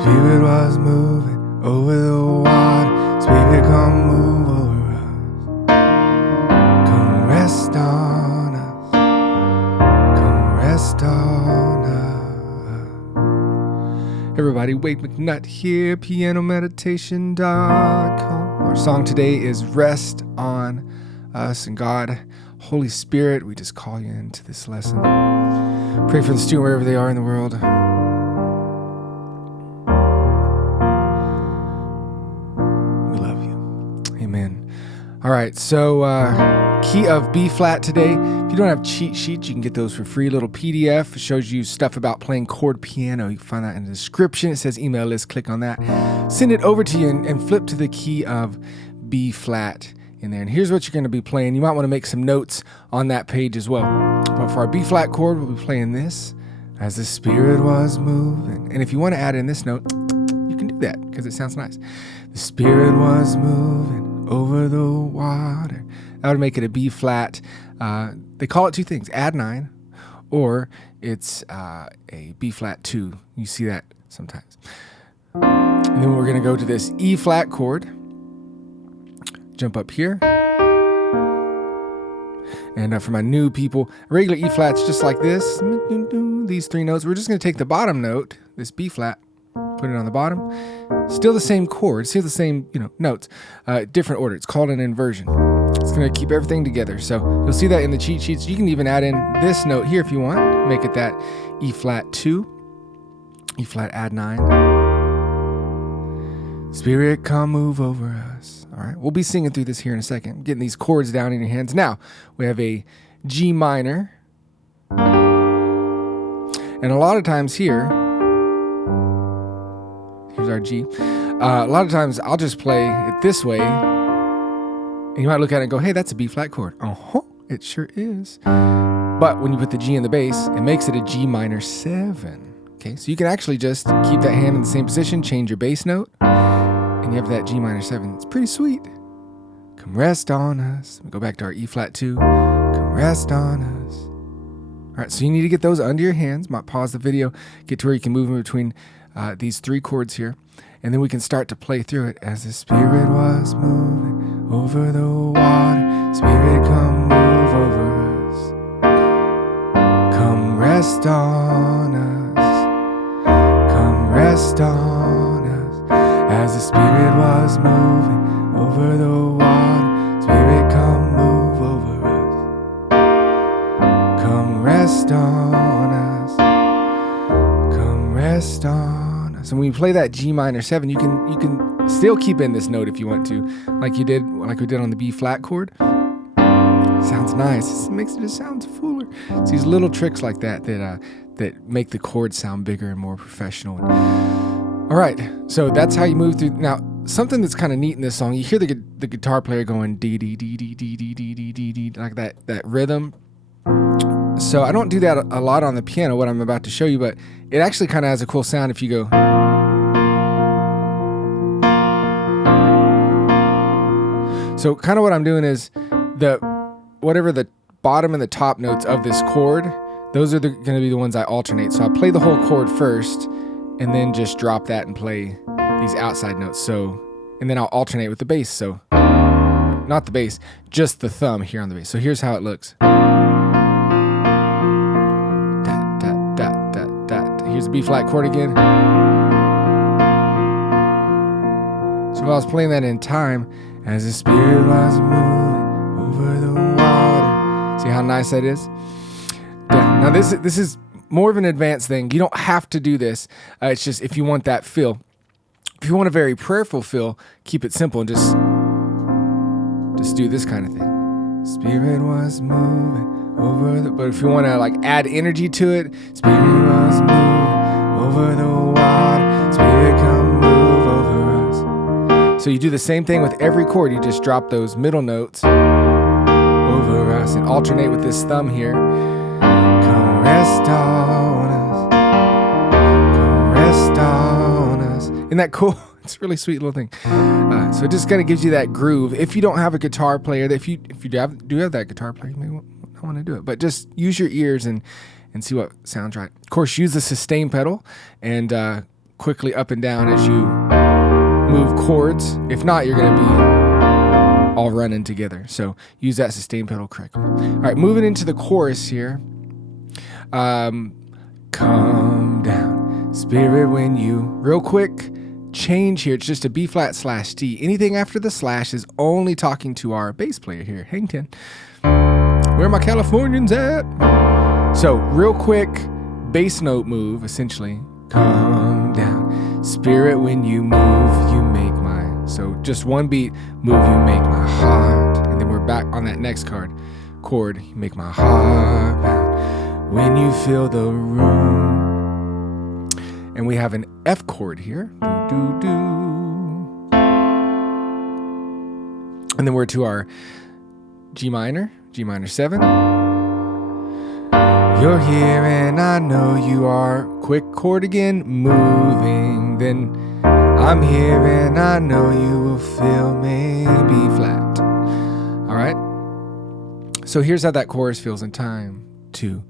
Spirit was moving over the water. Spirit, come move over us. Come rest on us. Come rest on us. Everybody, Wade McNutt here, pianomeditation.com. Our song today is Rest on Us. And God, Holy Spirit, we just call you into this lesson. Pray for the student wherever they are in the world. All right, so key of B flat today. If you don't have cheat sheets, you can get those for free. Little PDF. It shows you stuff about playing chord piano. You can find that in the description. It says email list. Click on that. Send it over to you and flip to the key of B flat in there. And here's what you're going to be playing. You might want to make some notes on that page as well. But for our B flat chord, we'll be playing this, as the Spirit was moving. And if you want to add in this note, you can do that because it sounds nice. The Spirit was moving over the water. That would make it a B flat. They call it two things, add 9, or it's a B flat 2. You see that sometimes. And then we're going to go to this E flat chord. Jump up here. And for my new people, regular E flat's just like this. These 3 notes. We're just going to take the bottom note, this B flat, put it on the bottom. Still the same chord, still the same, notes, different order. It's called an inversion. It's going to keep everything together. So you'll see that in the cheat sheets. You can even add in this note here if you want. Make it that E flat 2, E flat add 9. Spirit, come move over us. All right, we'll be singing through this here in a second. Getting these chords down in your hands. Now we have a G minor, and a lot of times here. Here's our G. A lot of times I'll just play it this way, and you might look at it and go, hey, that's a B flat chord. It sure is. But when you put the G in the bass, it makes it a G minor 7. Okay, so you can actually just keep that hand in the same position, change your bass note, and you have that G minor 7. It's pretty sweet. Come rest on us. We go back to our E flat 2. Come rest on us. All right, so you need to get those under your hands. Might pause the video, get to where you can move in between these 3 chords here, and then we can start to play through it. As the Spirit was moving over the water, Spirit, come move over us. Come rest on us. Come rest on us. As the Spirit was moving over the water, Spirit, come move over us. Come rest on us. Come rest on us. And when you play that G minor 7, you can still keep in this note if you want to, like we did on the B flat chord. Sounds nice. It makes it just sound fuller. It's these little tricks like that make the chord sound bigger and more professional. All right, so that's how you move through. Now, something that's kind of neat in this song, you hear the guitar player going dee dee dee dee dee dee dee dee dee dee, like that rhythm. So I don't do that a lot on the piano, what I'm about to show you, but it actually kind of has a cool sound if you go. So kind of what I'm doing is whatever the bottom and the top notes of this chord, those are going to be the ones I alternate. So I play the whole chord first and then just drop that and play these outside notes. And then I'll alternate with the bass. So not the bass, just the thumb here on the bass. So here's how it looks. Here's the B flat chord again. So if I was playing that in time, as the Spirit was moving over the water. See how nice that is? Yeah. Now this is more of an advanced thing. You don't have to do this. It's just if you want that feel. If you want a very prayerful feel, keep it simple and just do this kind of thing. Spirit was moving over the, but if you want to add energy to it, Spirit was moving over the water, Spirit, come move over us. So you do the same thing with every chord. You just drop those middle notes over us and alternate with this thumb here. Come rest on us. Come rest on us. Isn't that cool? It's a really sweet little thing. So it just kind of gives you that groove. If you don't have a guitar player, if you do have that guitar player, you may not want to do it. But just use your ears and see what sounds right. Of course, use the sustain pedal and quickly up and down as you move chords. If not, you're going to be all running together. So use that sustain pedal correctly. All right, moving into the chorus here. Come down, Spirit, when you, real quick change here. It's just a B flat / D. Anything after the slash is only talking to our bass player here. Hang 10. Where are my Californians at? So real quick bass note move, essentially. Come down, Spirit, when you move, you make my, so just one beat, move, you make my heart. And then we're back on that next chord, you make my heart pound. When you feel the room. And we have an F chord here. Do, do, do. And then we're to our G minor 7. You're here and I know you are. Quick chord again, moving. Then I'm here and I know you will feel me. B flat. All right. So here's how that chorus feels in time. 2,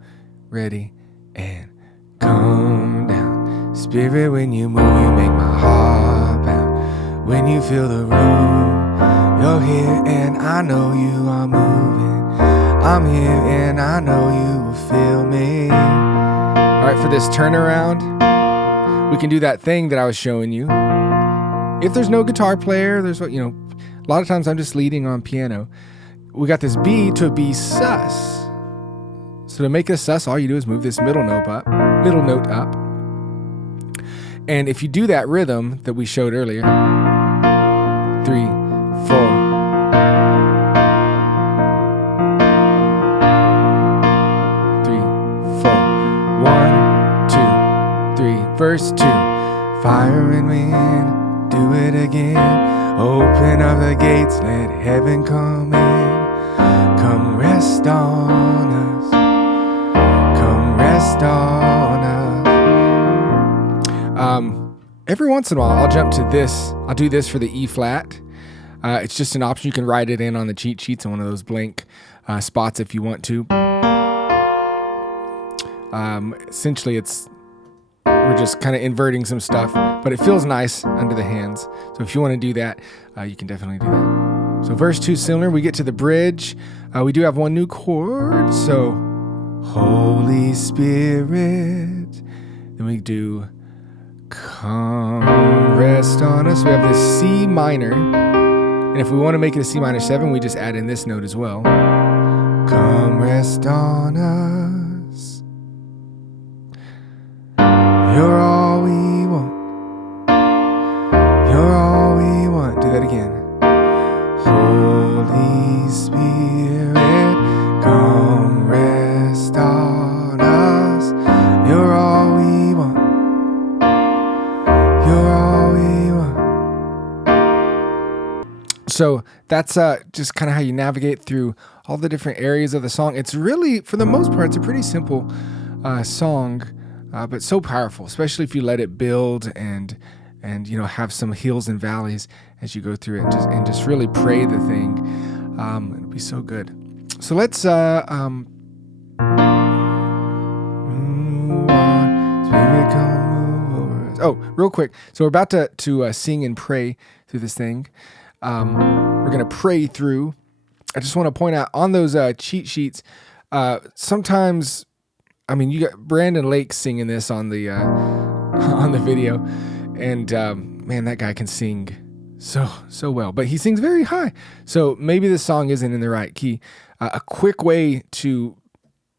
ready, and come down. Spirit, when you move, you make my heart pound. When you feel the room, you're here and I know you are moving. I'm here and I know you will feel me. All right, for this turnaround, we can do that thing that I was showing you. If there's no guitar player, there's what, a lot of times I'm just leading on piano. We got this B to a B-sus. So to make it a sus, all you do is move this middle note up. And if you do that rhythm that we showed earlier, 3, 4. Verse 2, fire and wind, do it again. Open up the gates, let heaven come in. Come rest on us. Come rest on us. Every once in a while, I'll jump to this. I'll do this for the E flat. It's just an option. You can write it in on the cheat sheets on one of those blank spots if you want to. Essentially, we're just kind of inverting some stuff, but it feels nice under the hands. So if you want to do that, you can definitely do that. So verse 2 similar, we get to the bridge. We do have one new chord. So Holy Spirit. Then we do come rest on us. We have this C minor. And if we want to make it a C minor 7, we just add in this note as well. Come rest on us. You're all we want. You're all we want. Do that again. Holy Spirit, come rest on us. You're all we want. You're all we want. So that's just kind of how you navigate through all the different areas of the song. It's really, for the most part, it's a pretty simple song. But so powerful, especially if you let it build and have some hills and valleys as you go through it, and just really pray the thing. It'll be so good. So let's Spirit, come move over us. Oh, real quick. So we're about to sing and pray through this thing. We're gonna pray through. I just want to point out on those cheat sheets. Sometimes. I mean, you got Brandon Lake singing this on the video, and man, that guy can sing so well. But he sings very high, so maybe this song isn't in the right key. A quick way to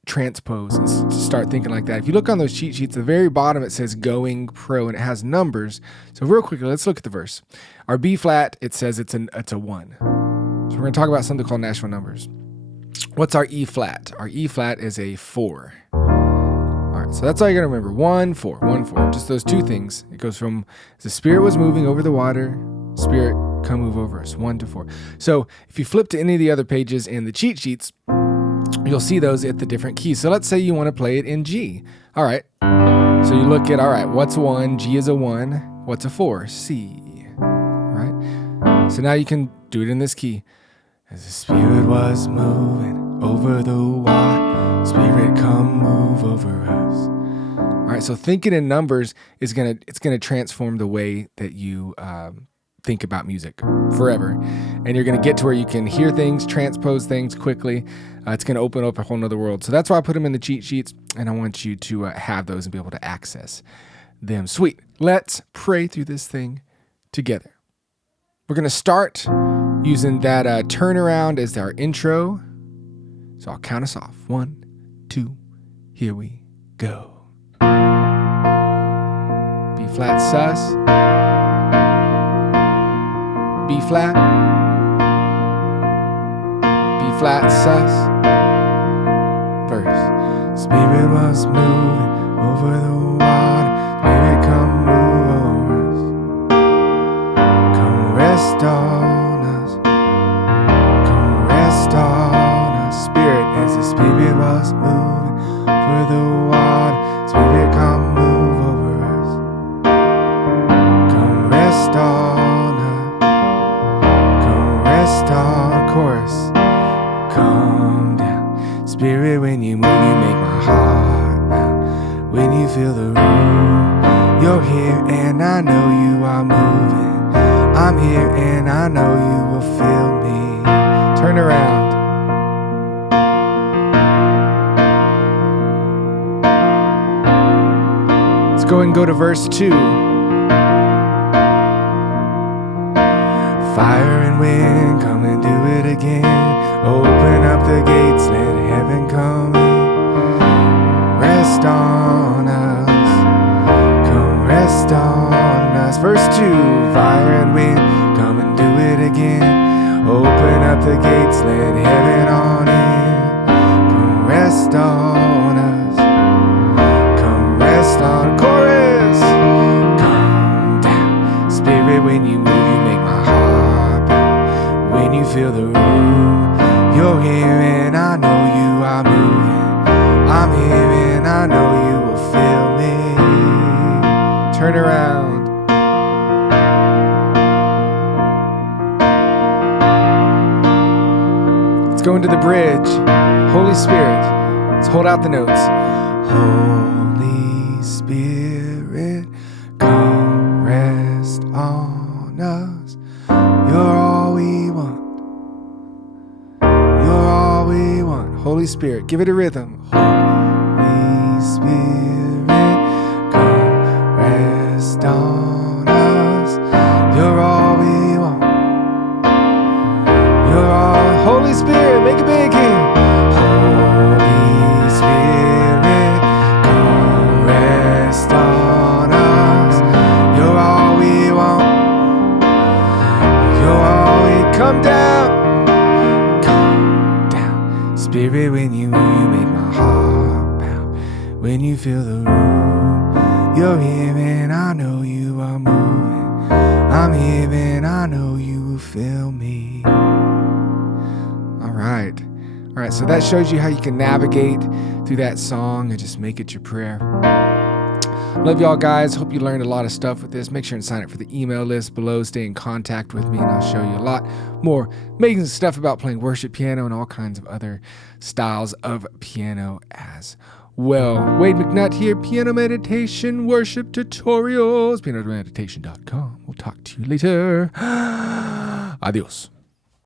transpose and start thinking like that. If you look on those cheat sheets, at the very bottom it says "Going Pro" and it has numbers. So real quickly, let's look at the verse. Our B flat, it says it's a 1. So we're going to talk about something called Nashville numbers. What's our E flat? Our E flat is a 4. So that's all you gotta remember. 1, 4, 1, 4. Just those two things. It goes from the Spirit was moving over the water, Spirit, come move over us. 1 to 4. So if you flip to any of the other pages in the cheat sheets, you'll see those at the different keys. So let's say you want to play it in G. All right. So you look at, all right, what's 1? G is a 1. What's a 4? C. All right. So now you can do it in this key. As the Spirit was moving over the water, Spirit, come move over us. All right, so thinking in numbers is it's gonna transform the way that you think about music forever, and you're gonna get to where you can hear things, transpose things quickly. It's gonna open up a whole nother world. So that's why I put them in the cheat sheets, and I want you to have those and be able to access them. Sweet. Let's pray through this thing together. We're gonna start using that turnaround as our intro. So I'll count us off. 1, 2, here we go. B flat sus. B flat. B flat sus. Verse. Spirit was moving over the water. Spirit come move over us. Come rest on us. Come rest on us. Spirit as the Spirit was moving over the water. Spirit come move over us. Come rest on us. Come rest on chorus. Come down. Spirit, when you move, you make my heart pound. When you feel the room, you're here and I know you are moving. I'm here and I know you will feel me. Turn around. Let's go and go to verse 2. Fire and wind, come and do it again. Open up the gates, let heaven come in. Rest on us, come rest on us. Verse 2, fire and wind, come and do it again. Open up the gates, let heaven on in. Come rest on us, come rest on chorus. Come down, Spirit, when you move, you make my heart pound. When you feel the room, you're here and I know you are moving. I'm here and I know you will feel me. Turn around. Let's go into the bridge. Holy Spirit. Let's hold out the notes. Holy Spirit, come rest on us. You're all we want. You're all we want. Holy Spirit, give it a rhythm. Holy Spirit, come rest on us. You're all we want. You're all. Holy Spirit, make it big here. Holy Spirit, come rest on us. You're all we want. You're all we. Come down. Come down. Spirit, when you move, you make my heart pound. When you feel the room, you're here and I know you are moving. I'm here and I know you will feel me. All right, so that shows you how you can navigate through that song and just make it your prayer. Love y'all guys. Hope you learned a lot of stuff with this. Make sure and sign up for the email list below. Stay in contact with me and I'll show you a lot more amazing stuff about playing worship piano and all kinds of other styles of piano as well. Wade McNutt here, Piano Meditation Worship Tutorials, pianomeditation.com. We'll talk to you later. Adios.